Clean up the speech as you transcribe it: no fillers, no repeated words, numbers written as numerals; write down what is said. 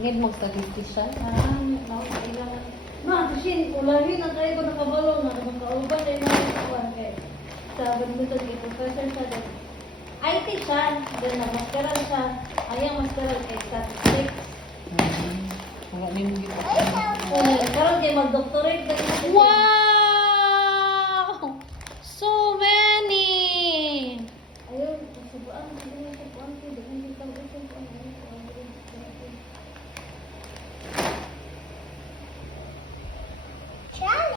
Need mo statistician. Kailangan. Ma, kasi ulahin na tayo ko nakabalo na makauban na yung mga kawan kay sa badminton kay professor siya din. IT siya, din na masteral siya. Ayang masteral kay statistics. Wala nimo gito. Karon kay mag-doctorate din. Wow!